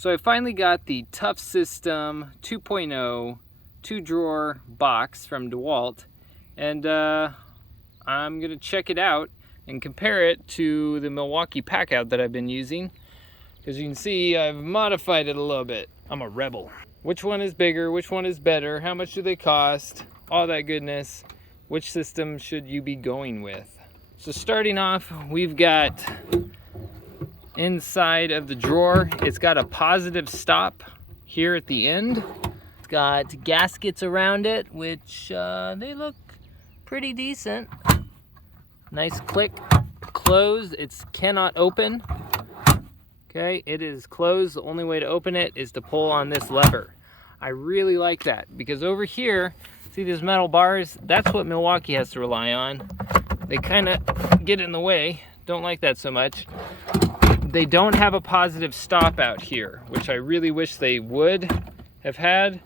So I finally got the Toughsystem 2.0 2-drawer box from Dewalt, and I'm gonna check it out and compare it to the Milwaukee Packout that I've been using. As you can see, I've modified it a little bit. I'm a rebel. Which one is bigger? Which one is better? How much do they cost? All that goodness. Which system should you be going with? So starting off, we've got inside of the drawer, it's got a positive stop here at the end. It's got gaskets around it, which they look pretty decent. Nice click, close. It cannot open. Okay, it is closed. The only way to open it is to pull on this lever. I really like that because over here, see these metal bars? That's what Milwaukee has to rely on. They kind of get in the way. Don't like that so much. They don't have a positive stop out here, which I really wish they would have had,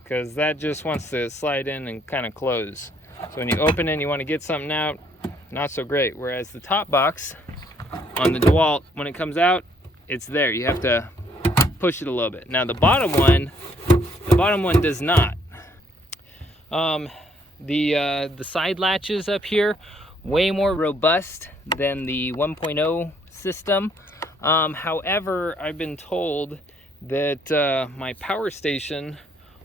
because that just wants to slide in and kind of close. So when you open it and you want to get something out, not so great. Whereas the top box on the DeWalt, when it comes out, it's there. You have to push it a little bit. Now the bottom one does not. The side latches up here, way more robust than the 1.0 system. However, I've been told that my Powerstation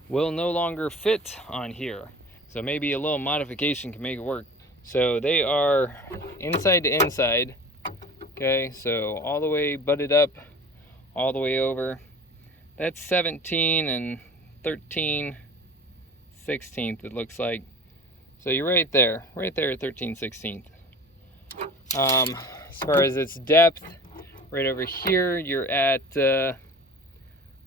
will no longer fit on here. So maybe a little modification can make it work. So they are inside to inside. Okay, so all the way butted up, all the way over. That's 17 and 13/16 it looks like. So you're right there at 13/16. As far as its depth, right over here, you're at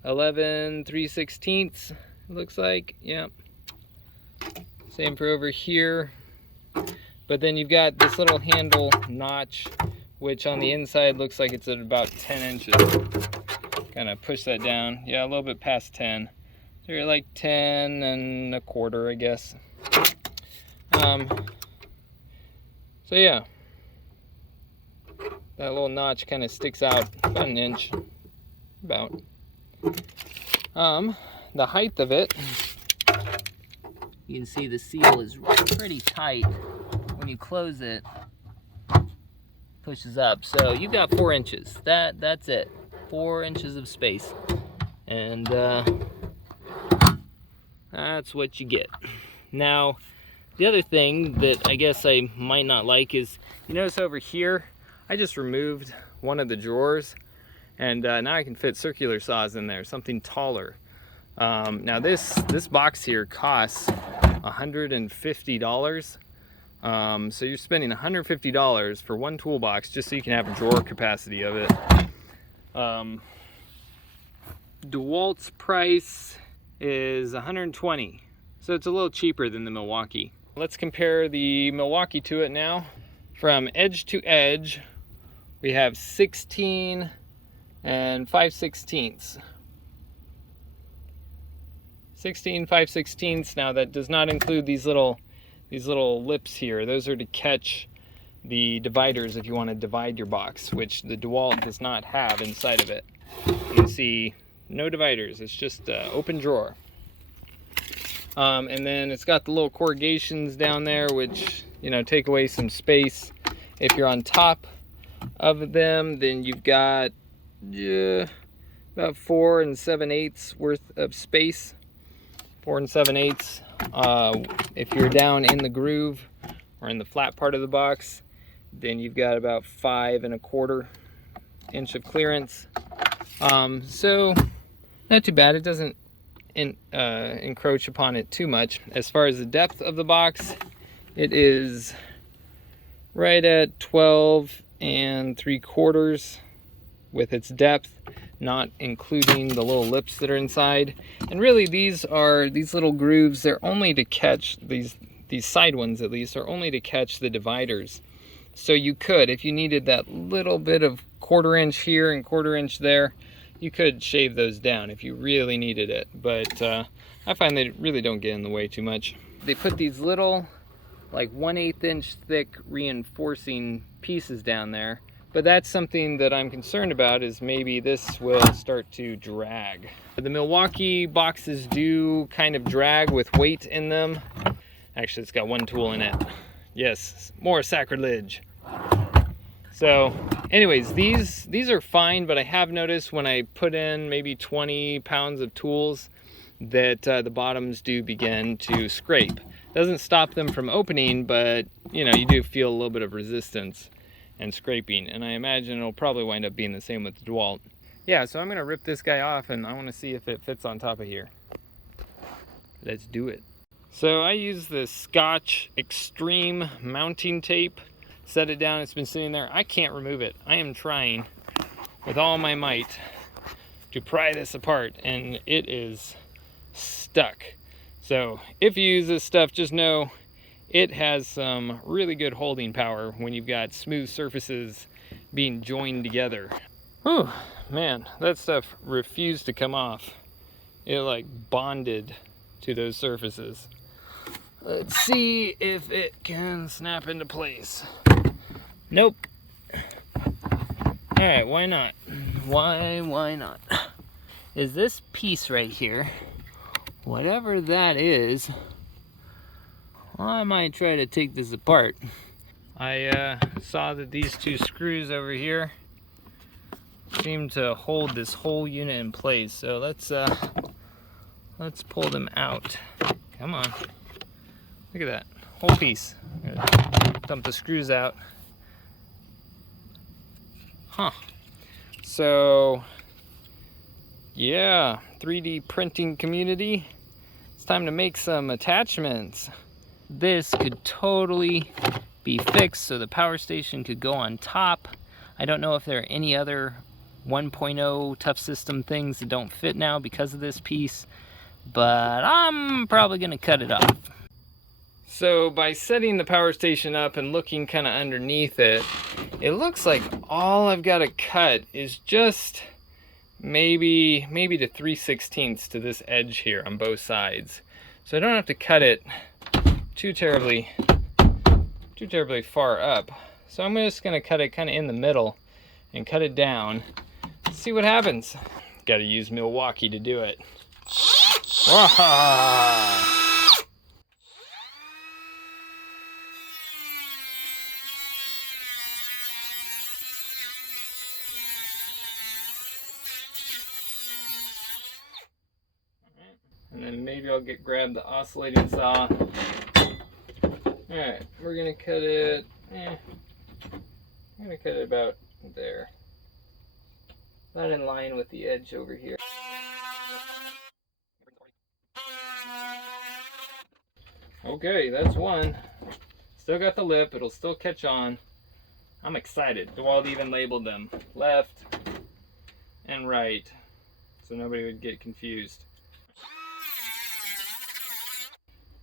11/3/16. It looks like, yep. Same for over here. But then you've got this little handle notch, which on the inside looks like it's at about 10 inches. Kind of push that down. Yeah, a little bit past 10. So you're like 10 1/4, I guess. So yeah, that little notch kind of sticks out about an inch, about. The height of it, you can see the seal is pretty tight. When you close it, pushes up. So you've got 4 inches. That's it. 4 inches of space, and that's what you get. Now, the other thing that I guess I might not like is, you notice over here, I just removed one of the drawers, and now I can fit circular saws in there, something taller. Now this box here costs $150. So you're spending $150 for one toolbox just so you can have a drawer capacity of it. DeWalt's price is $120, so it's a little cheaper than the Milwaukee. Let's compare the Milwaukee to it now. From edge to edge, we have 16 and 5/16. 16 5/16. Now that does not include these little lips here. Those are to catch the dividers if you want to divide your box, which the DeWalt does not have inside of it. You can see no dividers. It's just open drawer. And then it's got the little corrugations down there, which, you know, take away some space. If you're on top of them, then you've got about 4 7/8 worth of space. 4 7/8. If you're down in the groove or in the flat part of the box, then you've got about 5 1/4 inch of clearance. So not too bad. It doesn't encroach upon it too much. As far as the depth of the box, it is right at 12 3/4 with its depth, not including the little lips that are inside. And really, these little grooves, they're only to catch these side ones, at least, are only to catch the dividers. So you could, if you needed that little bit of 1/4 inch here and 1/4 inch there, you could shave those down if you really needed it. But I find they really don't get in the way too much. They put these little, like 1/8 inch thick reinforcing pieces down there But that's something that I'm concerned about, is maybe this will start to drag. The Milwaukee boxes do kind of drag with weight in them. Actually, it's got one tool in it. Yes, more sacrilege. So anyways, these are fine, but I have noticed when I put in maybe 20 pounds of tools that the bottoms do begin to scrape. Doesn't stop them from opening, but you know, you do feel a little bit of resistance and scraping, and I imagine it'll probably wind up being the same with the Dewalt. Yeah, so I'm gonna rip this guy off and I want to see if it fits on top of here. Let's do it. So I use the Scotch Extreme mounting tape. Set it down, it's been sitting there. I can't remove it. I am trying with all my might to pry this apart, and it is stuck. So if you use this stuff, just know it has some really good holding power when you've got smooth surfaces being joined together. Oh man, that stuff refused to come off. It like bonded to those surfaces. Let's see if it can snap into place. Nope. Alright, why not? Why not? Is this piece right here, whatever that is, I might try to take this apart. I saw that these two screws over here seem to hold this whole unit in place, so let's pull them out. Come on. Look at that, whole piece. Dump the screws out. Huh. So, yeah, 3D printing community. It's time to make some attachments. This could totally be fixed so the Powerstation could go on top. I don't know if there are any other 1.0 Toughsystem things that don't fit now because of this piece, but I'm probably gonna cut it off. So by setting the Powerstation up and looking kind of underneath it, it looks like all I've got to cut is just maybe to 3/16 to this edge here on both sides. So I don't have to cut it too terribly far up. So I'm just going to cut it kind of in the middle and cut it down. Let's see what happens. Got to use Milwaukee to do it. Wah-ha! And then maybe I'll grab the oscillating saw. Alright, we're gonna cut it, I'm gonna cut it about there. About in line with the edge over here. Okay, that's one. Still got the lip, it'll still catch on. I'm excited. DeWalt even labeled them left and right, so nobody would get confused.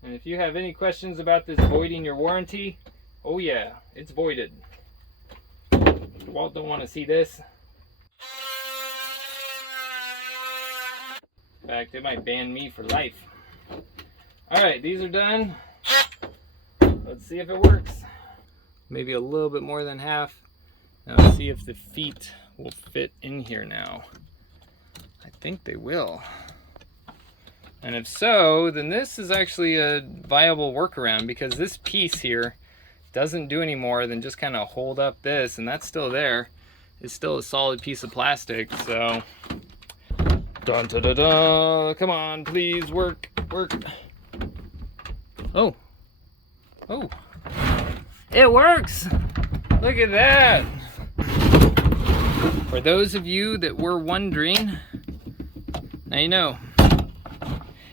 And if you have any questions about this voiding your warranty, oh yeah, it's voided. DeWalt don't want to see this. In fact, it might ban me for life. Alright, these are done. Let's see if it works. Maybe a little bit more than half. Now let's see if the feet will fit in here now. I think they will. And if so, then this is actually a viable workaround, because this piece here doesn't do any more than just kind of hold up this, and that's still there. It's still a solid piece of plastic, so dun da da da. Come on, please work. Oh, it works. Look at that. For those of you that were wondering, now you know.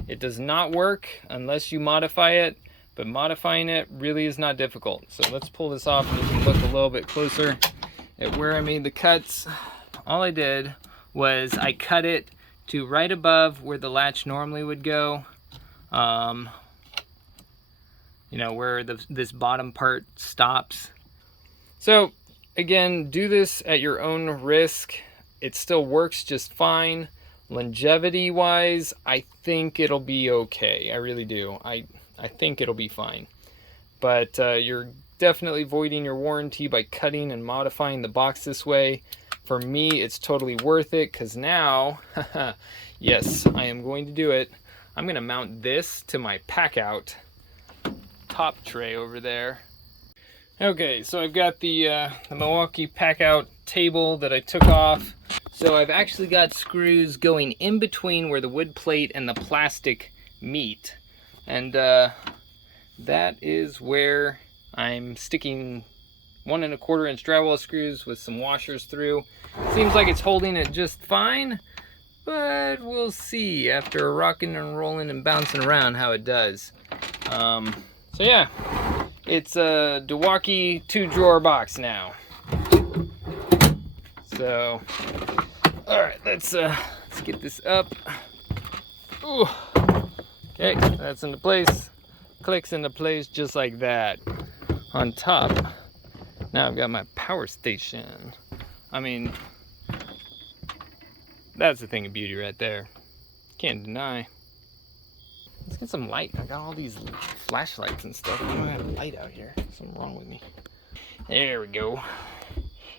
It does not work unless you modify it, but modifying it really is not difficult. So let's pull this off and we can look a little bit closer at where I made the cuts. All I did was I cut it to right above where the latch normally would go. You know, where this bottom part stops. So again, do this at your own risk. It still works just fine. Longevity wise, I think it'll be okay. I really do. I think it'll be fine. But you're definitely voiding your warranty by cutting and modifying the box this way. For me, it's totally worth it, because now, yes, I am going to do it. I'm going to mount this to my Packout top tray over there. Okay, so I've got the Milwaukee Packout table that I took off. So I've actually got screws going in between where the wood plate and the plastic meet. And that is where I'm sticking 1 1/4 inch drywall screws with some washers through. Seems like it's holding it just fine, but we'll see after rocking and rolling and bouncing around how it does. So yeah, it's a DeWaukee 2-drawer box now. So, all right, let's get this up. Ooh. Okay, that's into place. Clicks into place just like that. On top, now I've got my Powerstation. I mean, that's the thing of beauty right there. Can't deny. Let's get some light. I got all these flashlights and stuff. I don't have light out here. Something wrong with me. There we go.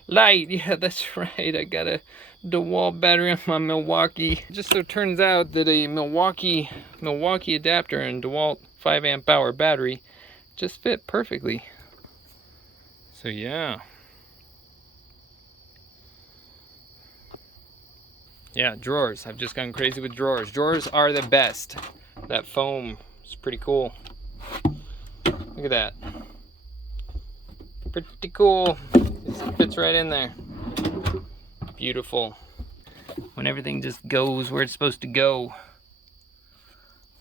Light, yeah, that's right. I got a DeWalt battery on my Milwaukee. It just so turns out that a Milwaukee adapter and DeWalt 5 amp hour battery just fit perfectly. So yeah. Yeah, drawers. I've just gone crazy with drawers. Drawers are the best. That foam is pretty cool. Look at that. Pretty cool. It fits right in there. Beautiful. When everything just goes where it's supposed to go.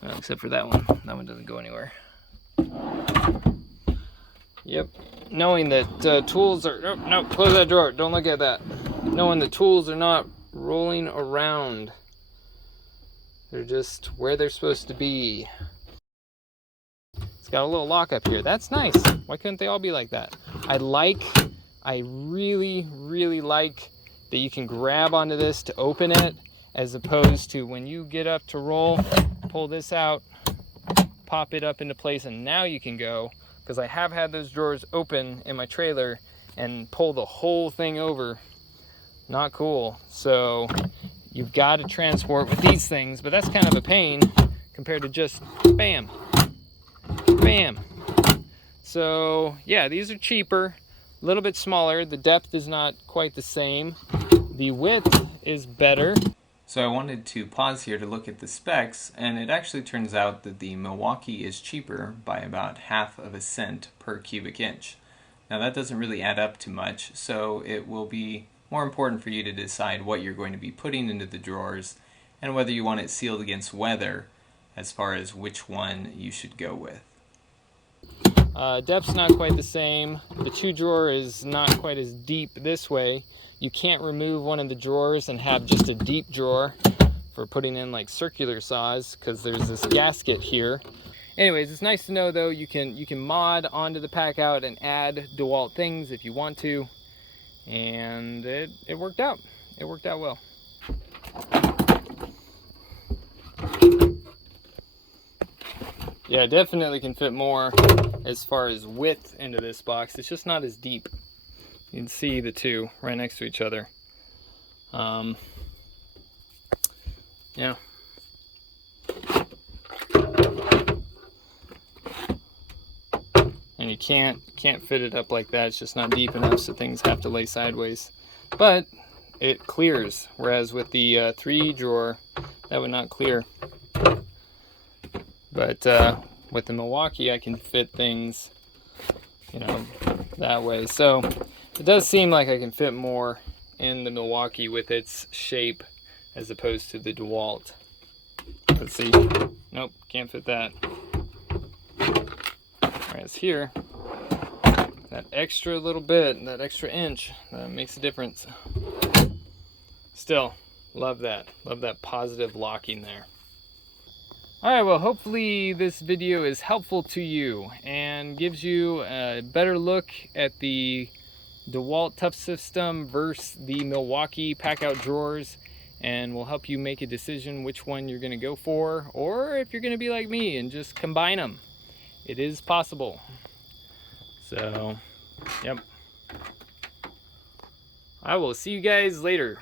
Well, except for that one. That one doesn't go anywhere. Yep. Knowing that tools are... Oh, no, close that drawer. Don't look at that. Knowing the tools are not rolling around. They're just where they're supposed to be. It's got a little lock up here. That's nice. Why couldn't they all be like that? I really, really like that you can grab onto this to open it, as opposed to when you get up to roll, pull this out, pop it up into place, and now you can go. Because I have had those drawers open in my trailer and pull the whole thing over. Not cool. So you've got to transport with these things, but that's kind of a pain compared to just bam, bam. So yeah, these are cheaper, a little bit smaller. The depth is not quite the same. The width is better. So I wanted to pause here to look at the specs, and it actually turns out that the Milwaukee is cheaper by about 1/2 cent per cubic inch. Now that doesn't really add up to much, so it will be more important for you to decide what you're going to be putting into the drawers and whether you want it sealed against weather as far as which one you should go with. Depth's not quite the same. The 2-drawer is not quite as deep this way. You can't remove one of the drawers and have just a deep drawer for putting in like circular saws, because there's this gasket here. Anyways, it's nice to know though you can mod onto the Packout and add DeWalt things if you want to. And it worked out. It worked out well. Yeah, definitely can fit more as far as width into this box. It's just not as deep. You can see the two right next to each other. Yeah. And you can't fit it up like that. It's just not deep enough, so things have to lay sideways. But it clears, whereas with the 3-drawer, that would not clear. But with the Milwaukee, I can fit things, you know, that way. So it does seem like I can fit more in the Milwaukee with its shape as opposed to the DeWalt. Let's see. Nope, can't fit that. Whereas here, that extra little bit, that extra inch, that makes a difference. Still, love that. Love that positive locking there. Alright, well, hopefully this video is helpful to you and gives you a better look at the DeWalt Toughsystem versus the Milwaukee Packout drawers, and will help you make a decision which one you're going to go for, or if you're going to be like me and just combine them. It is possible. So, yep. I will see you guys later.